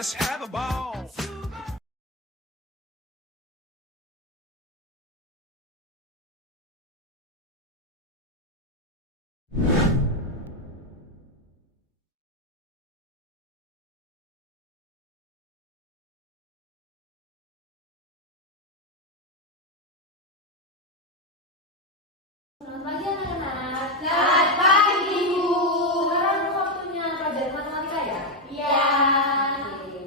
Let's have a ball. Selamat pagi anak-anak. Selamat pagi, Bu. Sekarang waktunya pelajaran matematika ya? Iya. Oke.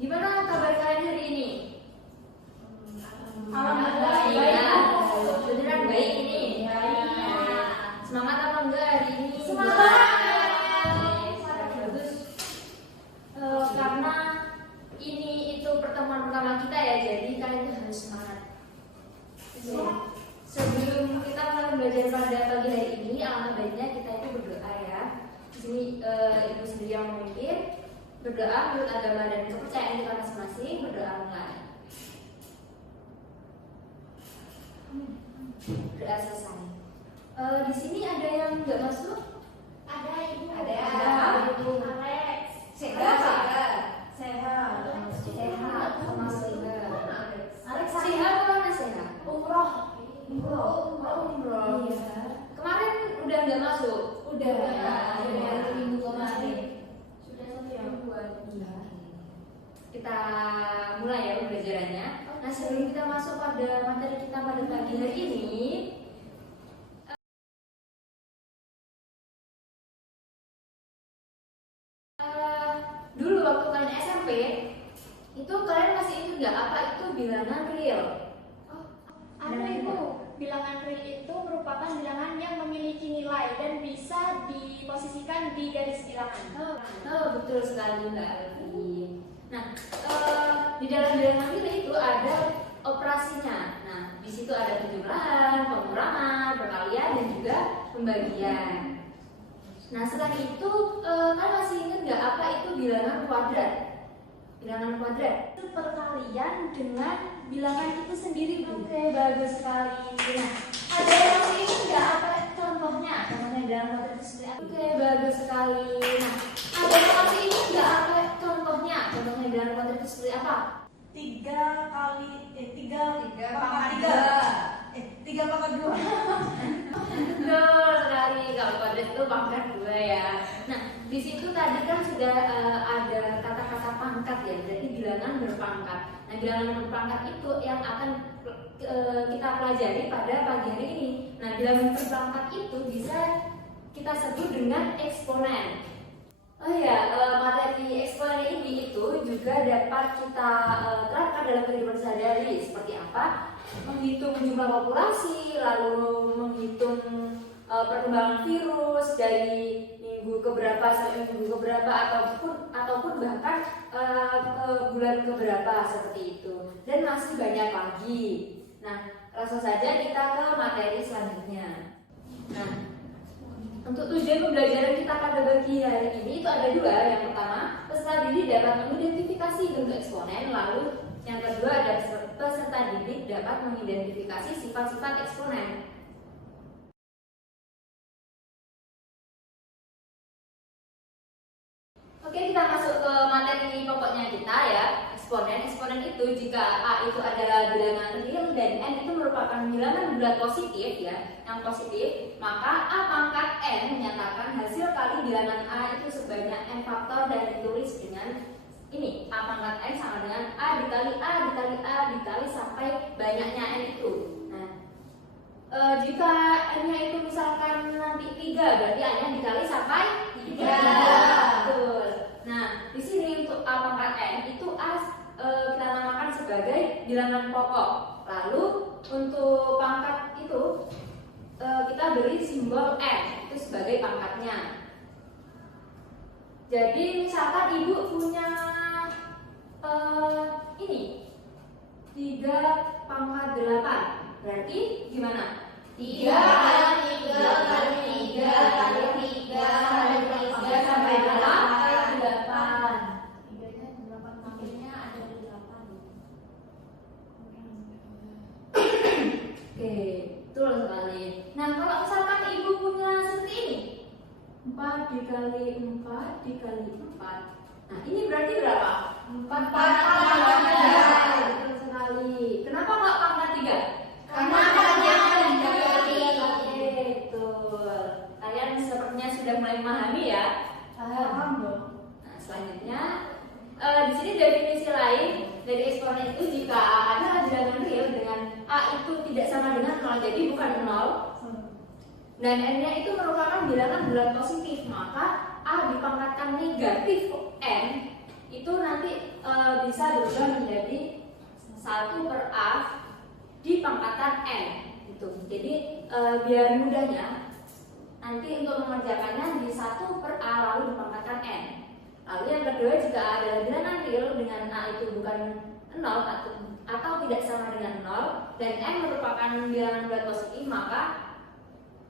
Gimana kabar kalian hari ini? Alhamdulillah Iya. baik. Beneran baik ini? Iya. Semangat apa enggak hari ini? Semangat. Bagus. Karena ini itu pertemuan pertama kita ya, jadi kalian tuh harus semangat. Sebelum kita mulai belajar pada pagi hari ini, alangkah baiknya kita itu berdoa ya. Di sini ibu sendiri yang memimpin. Berdoa menurut agama dan kepercayaan kita masing-masing. Berdoa mulai. Berdoa selesai. Di sini ada yang nggak masuk? Ada Ibu. Ada. Ibu. Alex. Sehat. Sehat. Sehat sama sehat. Alex Sehat mana sehat? Umroh. Umroh. Iya. Kemarin udah nggak masuk? Udah. Udah. Hari Minggu kemarin. Sudah 1 mingguan. Iya. Kita mulai ya pembelajarannya. Nah, sebelum kita masuk pada materi kita pada pagi hari ini, dulu waktu kalian SMP, itu kalian masih ingat nggak apa itu bilangan real? Ada Ibu. Bilangan real itu merupakan bilangan yang memiliki nilai dan bisa diposisikan di garis bilangan. Betul sekali Mbak Alfi. Nah, di dalam bilangan real itu ada operasinya. Nah, di situ ada penjumlahan, pengurangan, perkalian, dan juga pembagian. Nah, selain itu, kan masih ingat nggak apa itu bilangan kuadrat? Bilangan kuadrat. Itu perkalian dengan bilangan itu sendiri, Bu. Oke, bagus sekali. Nah, ada yang masih ingat nggak apa contohnya? Contohnya bilangan kuadrat itu seperti apa? Oke, bagus sekali. Nah, ada yang masih ingat nggak apa contohnya? Contohnya bilangan kuadrat itu seperti apa? 3 kali 3 pangkat 3 pangkat 2. Betul sekali, kalau kuadrat itu pangkat 2 ya. Nah, di situ tadi kan sudah ada kata-kata pangkat ya, berarti bilangan berpangkat. Nah, bilangan berpangkat itu yang akan kita pelajari pada pagi hari ini. Nah, bilangan berpangkat itu bisa kita sebut dengan eksponen. Oh ya, materi eksponen ini itu juga dapat kita terapkan dalam kehidupan sehari-hari. Seperti apa? Menghitung jumlah populasi, lalu menghitung perkembangan virus dari minggu keberapa sampai minggu keberapa, ataupun bahkan bulan keberapa seperti itu. Dan masih banyak lagi. Nah, langsung saja kita ke materi selanjutnya. Nah, untuk tujuan pembelajaran kita pada pagi hari ini itu ada 2. Yang pertama, peserta didik dapat mengidentifikasi bentuk eksponen. Lalu yang kedua ada peserta didik dapat mengidentifikasi sifat-sifat eksponen. Oke, kita masuk ke materi pokoknya kita ya. Eksponen itu jika A itu adalah bilangan real dan N itu merupakan bilangan bulat positif ya, yang positif, maka A pangkat N menyatakan hasil kali bilangan A itu sebanyak N faktor dan ditulis dengan ini, A pangkat N sama dengan A dikali A dikali A dikali sampai banyaknya N itu. Nah, jika N-nya itu misalkan nanti 3, berarti A-nya dikali sampai 3. Betul. Nah, di sini untuk A pangkat N itu A kita namakan sebagai bilangan pokok. Lalu untuk pangkat itu kita beri simbol N itu sebagai pangkatnya. Jadi misalkan ibu punya ini 3 pangkat 8, berarti gimana? 3 kali 3 kali 3 kali 3 kali 3 sampai 8. 3-nya 8, maksudnya ada 8. Oke, betul sekali. dikali 4 dikali 4. Nah, ini berarti berapa? 4 betul sekali. Kenapa nggak pangkat 3? Karena pangkatnya Oke, betul. Kalian sepertinya sudah mulai memahami ya. Paham dong. Nah, selanjutnya di sini definisi lain dari eksponen itu jika A adalah bilangan real dengan A itu tidak sama dengan 0, jadi bukan 0, dan N-nya itu merupakan bilangan bulat positif, maka A dipangkatkan negatif N itu nanti bisa berubah menjadi 1/A dipangkatkan N gitu. Jadi biar mudahnya nanti untuk mengerjakannya di 1/A lalu dipangkatkan N. Lalu yang kedua, jika ada bilangan real dengan A itu bukan 0 atau tidak sama dengan 0 dan N merupakan bilangan bulat positif, maka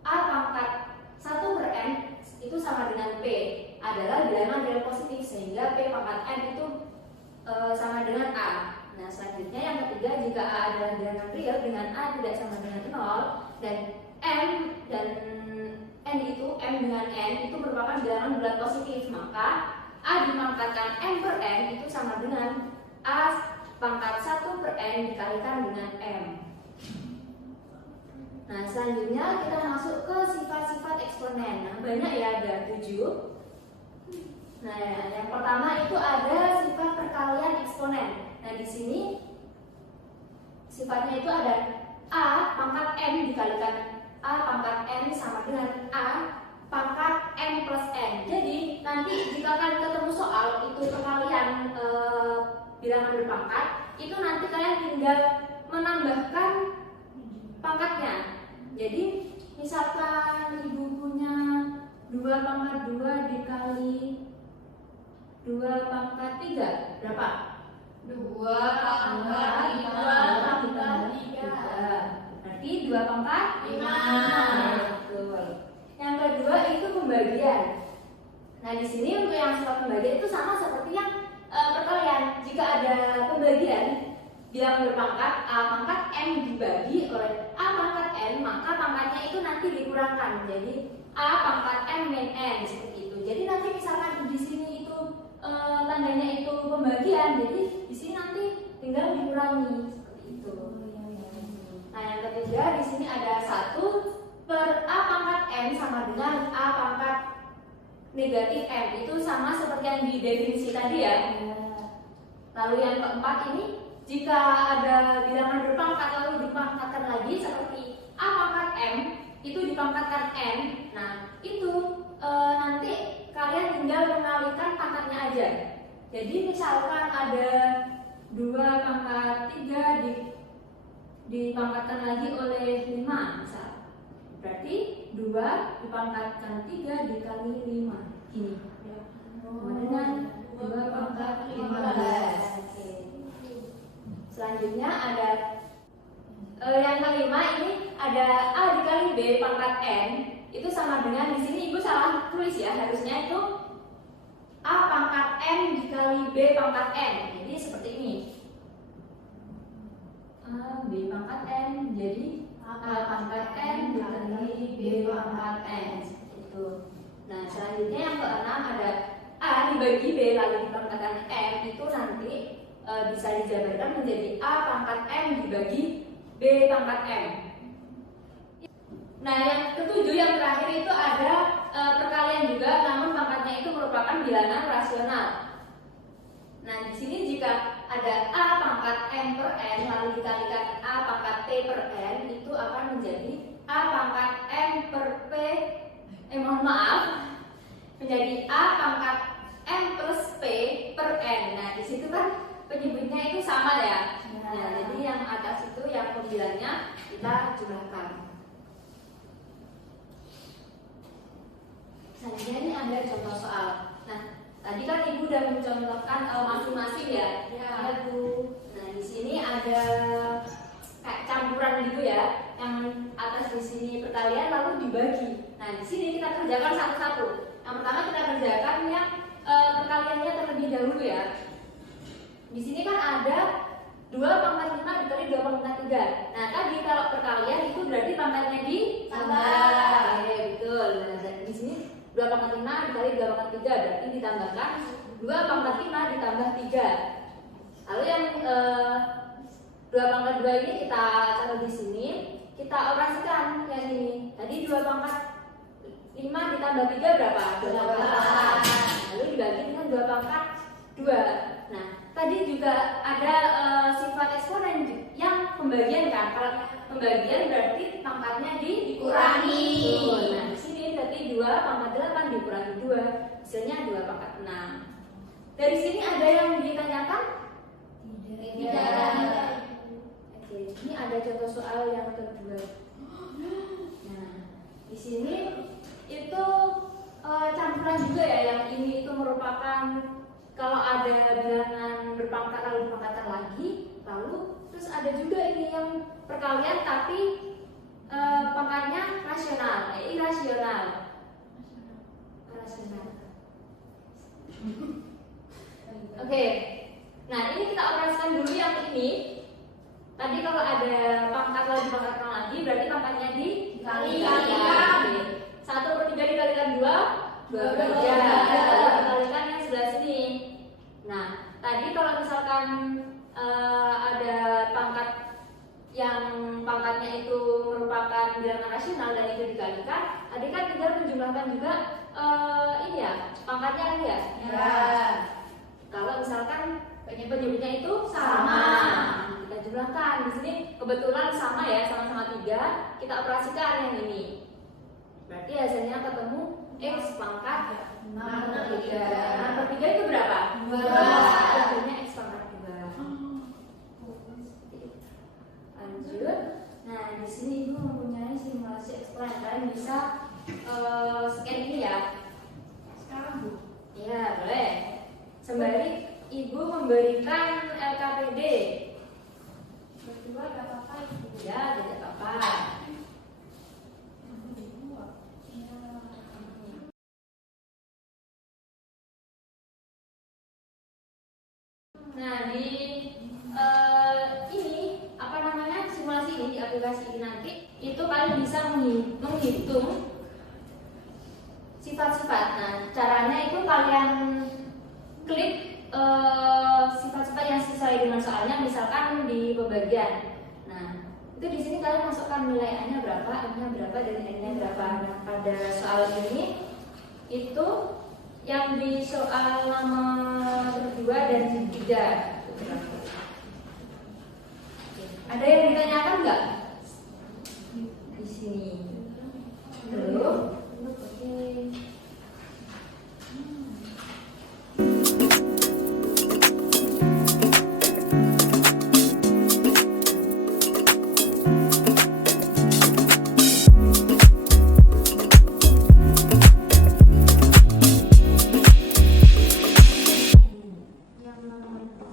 A pangkat 1/N itu sama dengan P adalah bilangan real positif, sehingga P pangkat N itu sama dengan A. Nah, selanjutnya yang ketiga, jika A adalah bilangan real dengan A tidak sama dengan 0 dan N dengan N itu merupakan bilangan bulat positif, maka A dipangkatkan M/N itu sama dengan A pangkat 1/N dikalikan dengan M. Nah, selanjutnya kita masuk ke sifat-sifat eksponen. Nah, banyak ya, ada 7. Nah, yang pertama itu ada sifat perkalian eksponen. Nah, di sini sifatnya itu ada A pangkat N dikalikan A pangkat N sama dengan A pangkat N plus N. Jadi nanti jika kalian ketemu soal itu perkalian bilangan berpangkat, itu nanti kalian tinggal menambahkan pangkatnya. Jadi misalkan ibu punya 2 pangkat 2 dikali 2 pangkat 3 berapa? 2 pangkat 3. Berarti 2 pangkat 5. Betul. Yang kedua itu pembagian. Nah, di sini untuk yang sifat pembagian itu sama seperti yang perkalian. Jika ada pembagian bilangan berpangkat A pangkat N dibagi oleh A pangkat N, maka pangkatnya itu nanti dikurangkan. Jadi A pangkat N min N seperti itu. Jadi nanti misalkan di sini itu tandanya itu pembagian, jadi di sini nanti tinggal dikurangi seperti itu. Nah, yang ketiga di sini ada 1/A pangkat N sama dengan A pangkat negatif M. Itu sama seperti yang di definisi tadi ya. Lalu yang keempat ini, jika ada bilangan berpangkat lalu dipangkatkan lagi seperti A pangkat M itu dipangkatkan N. Nah, itu nanti kalian tinggal mengalihkan pangkatnya aja. Jadi misalkan ada 2 pangkat 3 dipangkatkan lagi oleh 5 misal. Berarti 2 dipangkatkan 3 dikali 5. Gini. Sama dengan 2 pangkat 15. Oke. Selanjutnya ada yang kelima, ini ada A dikali B pangkat N itu sama dengan, di sini ibu salah tulis ya, harusnya itu A pangkat N dikali B pangkat N. Jadi seperti ini. A B pangkat N jadi A pangkat N dikali B pangkat N seperti itu. Nah, selanjutnya yang keenam ada A dibagi B lalu dipangkatkan M itu nanti bisa dijabarkan menjadi A pangkat M dibagi B pangkat M. Nah, yang ketujuh yang terakhir itu ada perkalian juga, namun pangkatnya itu merupakan bilangan rasional. Nah, di sini jika ada A pangkat M per N lalu dikalikan A pangkat P per N, itu akan menjadi A pangkat M per P menjadi A pangkat M plus P per N. Nah, di situ kan penyebutnya itu sama ya. Nah, jadi yang atas itu yang pembilangnya kita jumlahkan. Selanjutnya ini ada contoh soal. Nah, tadi kan ibu udah mencontohkan masing-masing ya. Ya, Bu. Nah, di sini ada kayak campuran gitu ya. Yang atas di sini perkalian lalu dibagi. Nah, di sini kita kerjakan satu-satu. Yang pertama kita kerjakan yang perkaliannya terlebih dahulu ya. Di sini kan ada 2 pangkat 5 dikali 2 pangkat 3. Nah, tadi kalau perkalian itu berarti pangkatnya ditambah. Oke, betul. Nah, di sini 2 2 pangkat 5 dikali 2 pangkat 3 berarti ditambahkan 2 pangkat 5 ditambah 3. Lalu yang 2 pangkat 2 ini kita taruh di sini, kita operasikan yang ini. Tadi 2 pangkat 5 ditambah 3 berapa? 2 pangkat. Lalu dibagi dengan 2 pangkat 2. Nah, tadi juga ada sifat eksponen yang pembagian kan. Kalau pembagian berarti pangkatnya dikurangi. Nah, di sini berarti 2 pangkat 8 dikurangi 2, hasilnya 2 pangkat 6. Dari sini ada yang ditanyakan? Tidak. Oke, ini ada contoh soal yang kedua. Nah, di sini itu campuran juga ya, yang ini itu merupakan kalau ada bilangan berpangkat lalu dipangkatkan lagi, lalu terus ada juga ini yang perkalian tapi pangkatnya rasional, irasional. Rasional. Oke. Nah, ini kita operasikan dulu yang ini. Tadi kalau ada pangkat lalu dipangkatkan lagi, berarti pangkatnya dikalikan. 1/3 dikalikan 2, 2/3. Dikalikan yang sebelah sini. Nah, tadi kalau misalkan ada pangkat yang pangkatnya itu merupakan bilangan rasional dan itu dikalikan, tadi kan tinggal menjumlahkan juga ini ya, pangkatnya kan ya? Ya. Kalau misalkan penyebutnya itu sama, kita jumlahkan. Di sini kebetulan sama ya, sama-sama 3. Kita operasikan yang ini. Berarti hasilnya ketemu X pangkat 6/3. 6/3 itu berapa? 2. Hasilnya X pangkat 2. Lanjut. Nah, di sini Ibu mempunyai simulasi eksponen. Kalian bisa scan ini ya. Sekarang Bu. Iya, boleh. Sembari Ibu memberikan LKPD. Berdua gak apa-apa Ibu. Ya, tidak apa-apa. Nah, di ini apa namanya, simulasi ini, di aplikasi ini nanti itu kalian bisa menghitung sifat-sifat. Nah, caranya itu kalian klik sifat-sifat yang sesuai dengan soalnya, misalkan di pembagian. Nah, itu di sini kalian masukkan nilai A-nya berapa, M-nya berapa, dan N-nya berapa. Nah, pada soal ini itu yang di soal nomor 2 dan 3. Ada yang ditanyakan nggak? Di sini. Belum? Oke. Yang nomor 2.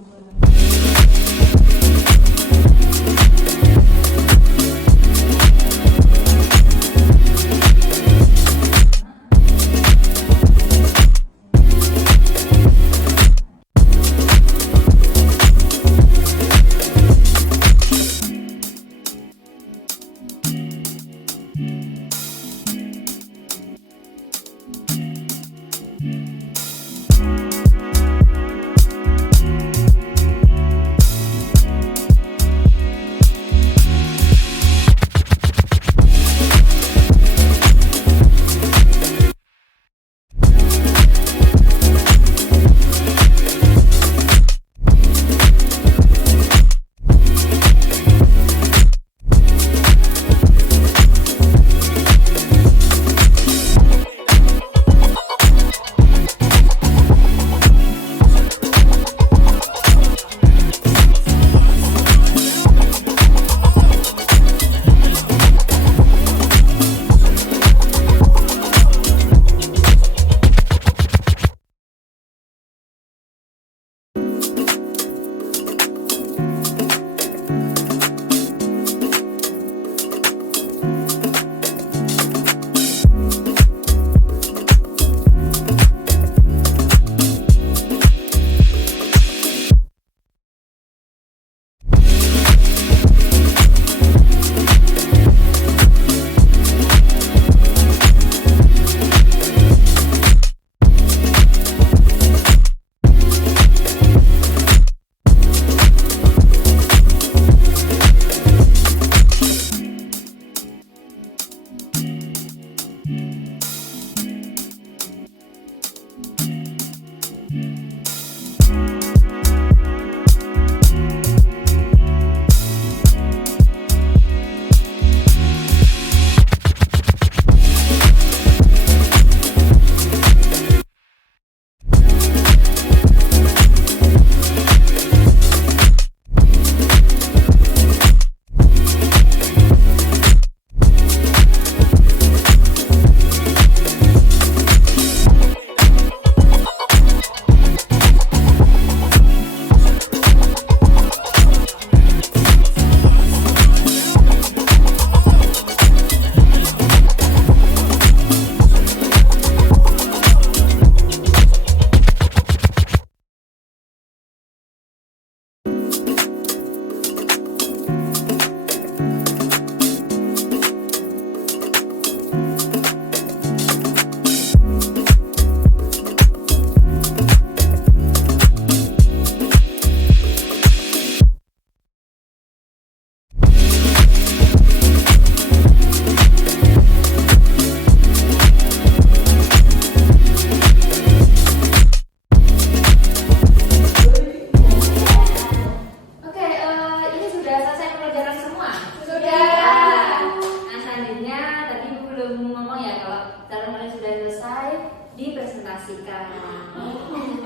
presentasikan.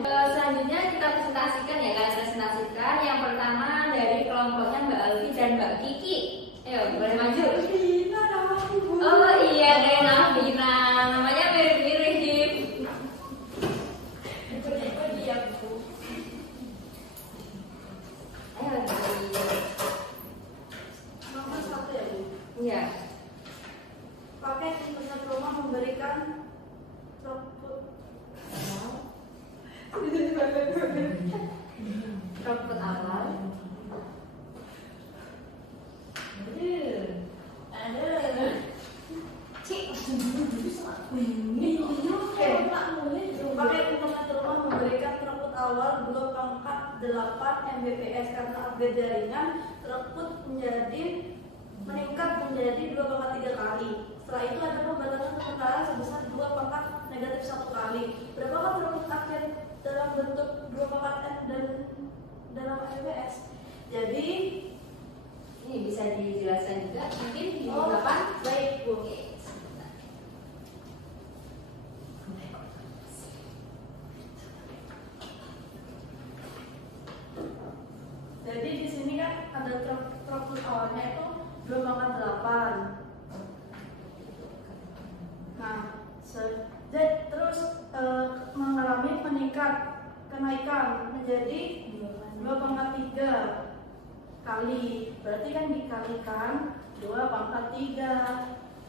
Selanjutnya kita presentasikan ya, kalian presentasikan. Yang pertama dari kelompoknya Mbak Alfi dan Mbak Kiki. Ayo, boleh maju. Oh iya, kayak Nafira. Namanya mirip-mirip. Ikut-ikut ya, Bu. Ayo lagi. Nomor 1 ya, Bu. Iya. Paket internet rumah memberikan Rumput awal. Paket internet rumah memberikan throughput awal 2/8 Mbps karena upgrade jaringan throughput meningkat menjadi 2/3 kali. Setelah itu ada pembatasan sementara sebesar 2/-1 kali. Berapakah throughput akhir dalam bentuk 2/n dan dalam Mbps? Jadi Ini bisa dijelaskan juga mungkin di Oh, depan. baik, Bu. Oke, sebentar. Jadi di sini kan ada throughput awalnya itu 2/8. Nah, terus mengalami kenaikan menjadi 2/3 kali. Berarti kan dikalikan 2/3.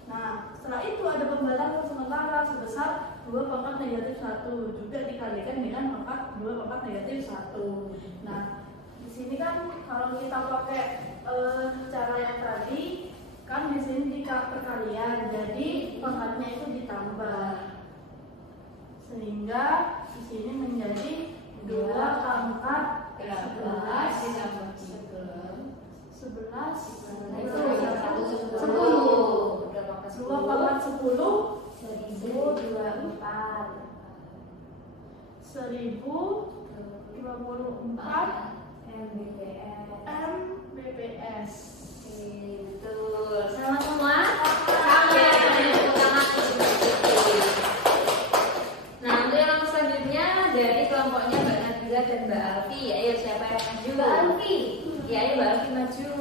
Nah, setelah itu ada pembatasan sementara sebesar 2/-1 juga dikalikan dengan pangkat 2/-1. Nah, di sini kan kalau kita pakai cara yang tadi kan di sini perkalian, jadi pangkatnya itu ditambah sehingga di sini menjadi 2/11 Itu 10 10. 2/10 1024 1024 Mbps. Mbps. Oke, betul. Selamat semua. Sampai tepuk tangan untuk Mbak Kiki. Nah, untuk yang selanjutnya dari kelompoknya Mbak Nabila dan Mbak Alfi. Ayo siapa yang maju? Mbak Alfi. Ya, ayo Mbak Alfi maju.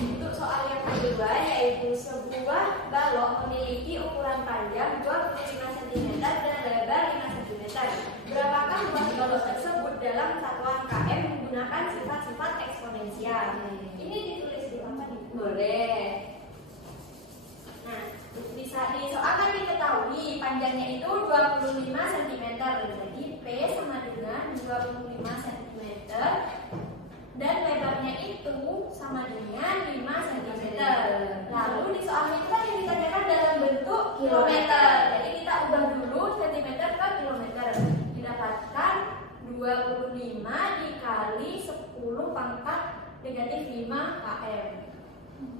Untuk soal yang kedua yaitu sebuah balok memiliki ukuran panjang 25 cm dan lebar 5 cm. Berapakah luas balok tersebut dalam satuan km menggunakan sifat-sifat eksponensial? Ini ditulis di apa nih? Boleh. Nah, bisa disoalkan diketahui panjangnya itu 25 cm. Jadi P sama dengan 25 cm dan lebarnya itu sama dengan 5 cm. Lalu di soal itu kan yang ditanyakan dalam bentuk kilometer. Jadi kita ubah dulu cm ke kilometer. Didapatkan 25 dikali 10 pangkat negatif 5 km.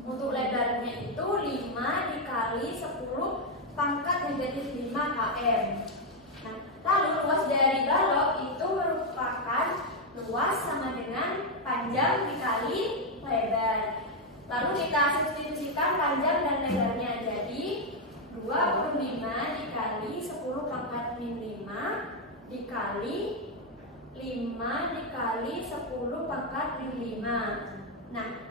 Untuk lebarnya itu 5 dikali 10 pangkat negatif 5 km. Nah, lalu luas dari balok itu merupakan luas sama dengan panjang dikali lebar. Lalu kita substitusikan panjang dan lebarnya. Jadi 25 dikali 10 pangkat min 5 dikali 5 dikali 10 pangkat min 5. Nah,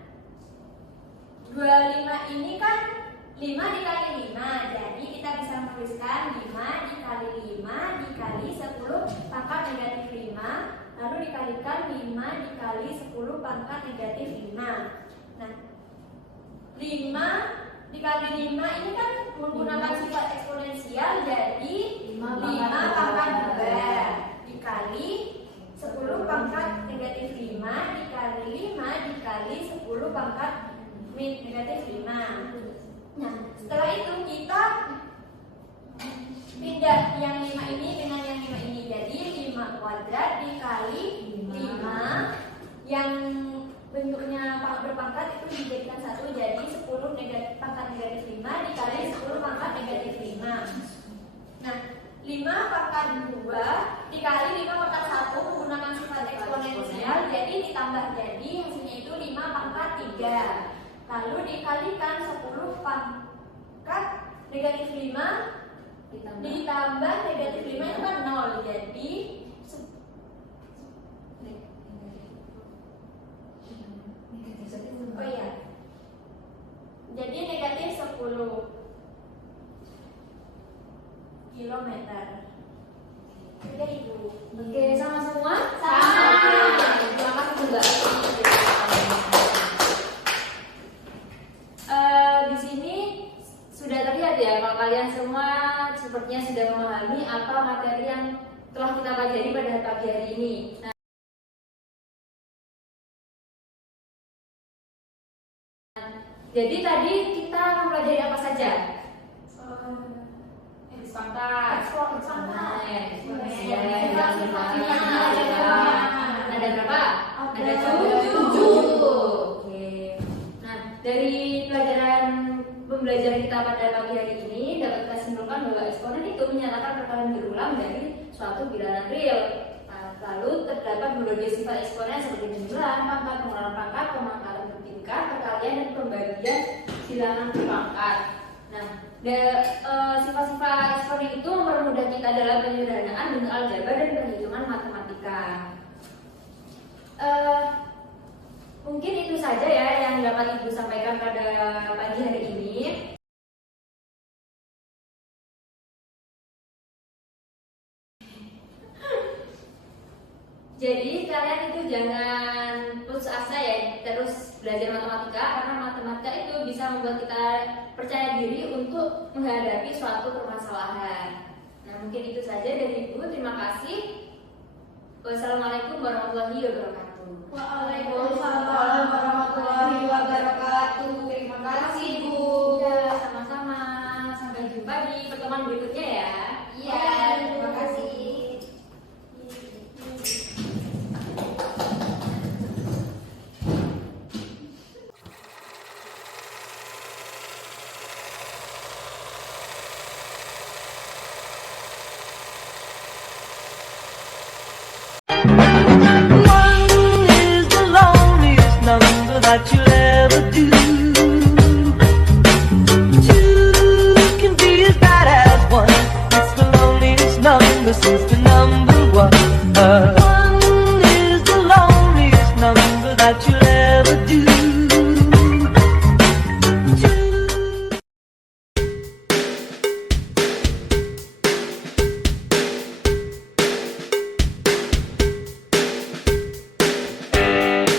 25 ini kan 5 dikali 5. Jadi kita bisa menuliskan 5 dikali 5 dikali 10 pangkat negatif 5. Lalu dikalikan 5 dikali 10 pangkat negatif 5. Nah, 5 dikali 5 ini kan menggunakan sifat eksponensial. Jadi 5 pangkat 2 dikali 10 pangkat negatif 5 dikali 5 dikali 10 pangkat negatif 5. Nah, setelah itu kita pindah yang 5 ini dengan yang 5 ini. Jadi 5 kuadrat dikali 5 yang bentuknya berpangkat itu dijadikan 1. Jadi 10 pangkat negatif 5 dikali 10 pangkat negatif 5. Nah, 5 pangkat 2 dikali 5 pangkat 1 menggunakan sifat eksponensial. Jadi ditambah, jadi hasilnya itu 5 pangkat 3. Lalu dikalikan 10 pangkat negatif 5 ditambah negatif 5 itu kan 0. Jadi oh iya, jadi negatif 10 kilometer. Oke Ibu. Oke, sama semua? Sama. Terima kasih Mbak. Di sini sudah terlihat ya kalau kalian semua sepertinya sudah memahami apa materi yang telah kita pelajari pada pagi hari ini. Nah, jadi tadi kita mempelajari apa saja? Pangkat. Nah, ada berapa? Ada 7. Oke. Nah, dari pembelajaran kita pada pagi hari ini dapat kita simpulkan bahwa eksponen itu menyatakan perkalian berulang dari suatu bilangan real. Nah, lalu terdapat berbagai sifat eksponen seperti penjumlahan pangkat, pengurangan pangkat, pemangkatan bertingkat, perkalian dan pembagian bilangan berpangkat. Nah, sifat-sifat eksponen itu mempermudah kita dalam penyederhanaan bentuk aljabar dan perhitungan matematika. Mungkin itu saja ya yang dapat Ibu sampaikan pada pagi hari ini. Jadi kalian itu jangan putus asa ya terus belajar matematika, karena matematika itu bisa membuat kita percaya diri untuk menghadapi suatu permasalahan. Nah, mungkin itu saja dari Ibu. Terima kasih. Wassalamualaikum warahmatullahi wabarakatuh. Waalaikumsalam.